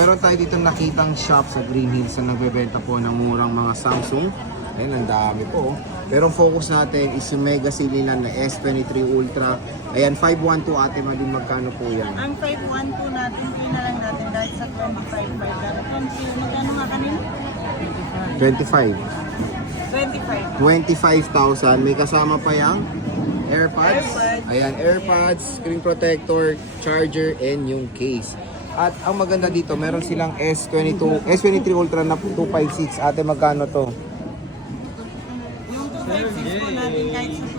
meron tayo dito nakitang shop sa Green Hills na nagbebenta po ng murang mga Samsung. Ayan, ang dami po. Pero focus natin is yung Mega Sililan na S23 Ultra. Ayan, 512 ate Malin, magkano po yan? Ang 512 natin, lang natin dahil sa 25 by magkano nga kanina? 25. 25. 25,000. May kasama pa yung AirPods. Ayan, AirPods, screen protector, charger, and yung case. At ang maganda dito, meron silang S23 Ultra na 256. Ate, magkano to? Yung 256 po natin kahit sa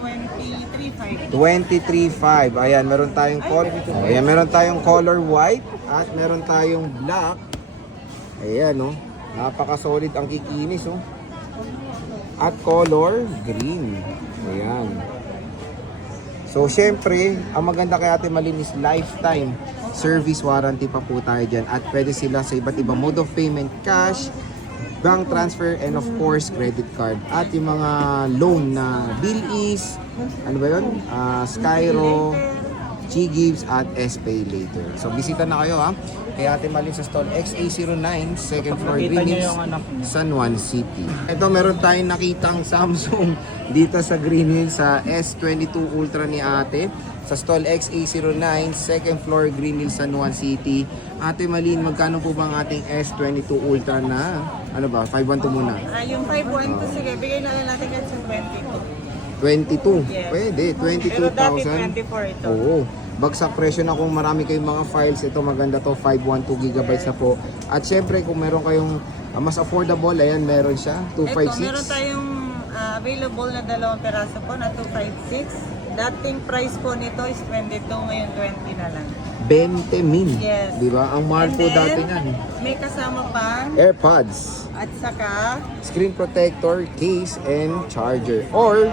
23.5. 23.5. Ayan, meron tayong color white at meron tayong black. Ayan, oh. Napaka-solid ang kikinis, oh. At color green. Ayan. So, syempre, ang maganda kay Ate Malin is lifetime service warranty pa po tayo dyan. At pwede sila sa iba't ibang mode of payment, cash, bank transfer, and of course, credit card. At yung mga loan na Bilis, ano ba yun? Skyro, G-Gives, at S-Pay Later. So, bisita na kayo ha. Kay Ate Malin sa stall XA09, second floor, Green Hills, San Juan City. Ito, meron tayong nakitang Samsung dito sa Green Hills sa S22 Ultra ni Ate. Sa stall XA09, second floor, Green Hills, San Juan City. Ate Malin, magkano po bang ating S22 Ultra na, ano ba, 512 muna? Yung 512, sige, bigay na lang natin kahit sa 22. 22. Yes. Pwede, 22,000. Pero dati 24 ito. Oo. Bagsak presyo na kung marami kayong mga files. Ito maganda to, 512 GB na po. At syempre kung meron kayong mas affordable, ayan meron siya, 256. Ito, meron tayong available na dalawang peraso po na 256. Dating price po nito is 22, ngayon 20 na lang. 20 min. Yes. Di ba? Ang mahal And po then, dati niyan. May kasama pang AirPods, at saka screen protector, case, and charger. Or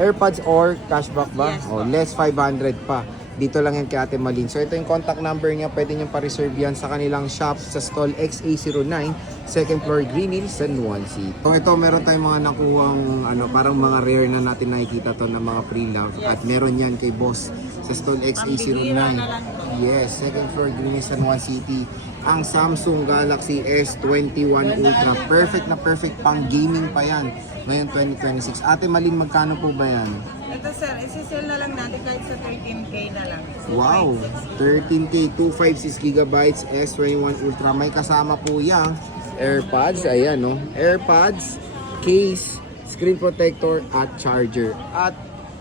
AirPods or cashback ba? Yes, O, po. less 500 pa. Dito lang yan kay Ate Malin. So ito yung contact number niya. Pwede niyong pa-reserve yan sa kanilang shop sa stall XA09, second floor, Green Hills, San Juan City. So ito, meron tayong mga nakuhang parang mga rare na natin nakikita to na mga pre-love. Yes. At meron yan kay boss sa stall XA09. bihira na lang to. Yes, second floor, Green Hills, San Juan City. Ang Samsung Galaxy S21 Ultra. Perfect na perfect pang gaming pa yan. Ngayon 2026. Ate Malin, magkano po ba yan? ito sir, isi-sell na lang natin kahit sa 13K na lang. Wow, 13K, 256 GB, S21 Ultra. May kasama po yung AirPods, ayan no. AirPods, case, screen protector, at charger. At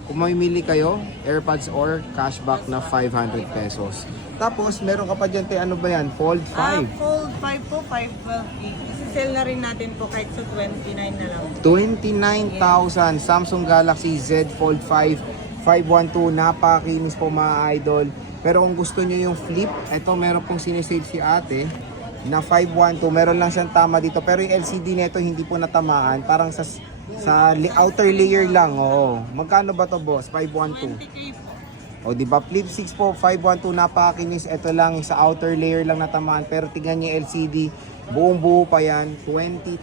kung mamimili kayo, AirPods or cashback na 500 pesos. Tapos, meron ka pa dyan, ano ba yan? Fold 5. Fold 5 po, 512K. Isi-sell na rin natin po kahit sa 29 na lang. 29,000 Samsung Galaxy Z Fold 5 512, napakakinis po mga idol. Pero kung gusto nyo yung flip, ito meron pong sinisave si ate na 512, meron lang siyang tama dito, pero yung LCD nito hindi po natamaan, parang sa outer layer lang. Oo. Magkano ba to boss? 512. 20K po. O di ba, flip 6 po, 512, napakakinis. Ito lang sa outer layer lang natamaan, pero tingnan niyo LCD, buong buo pa yan. 20,000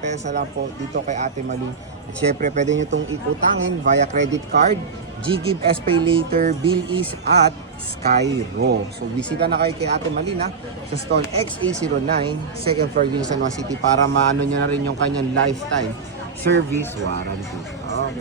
pesos lang po dito kay Ate Malin. At syempre pwede nyo itong utangin via credit card, G-Give, S-Pay Later, Bilis, at Skyro. So bisita na kayo kay Ate Malin sa stall XA09, second floor, San Juan City, para maano nyo na rin yung kanyang lifetime service warranty. Okay.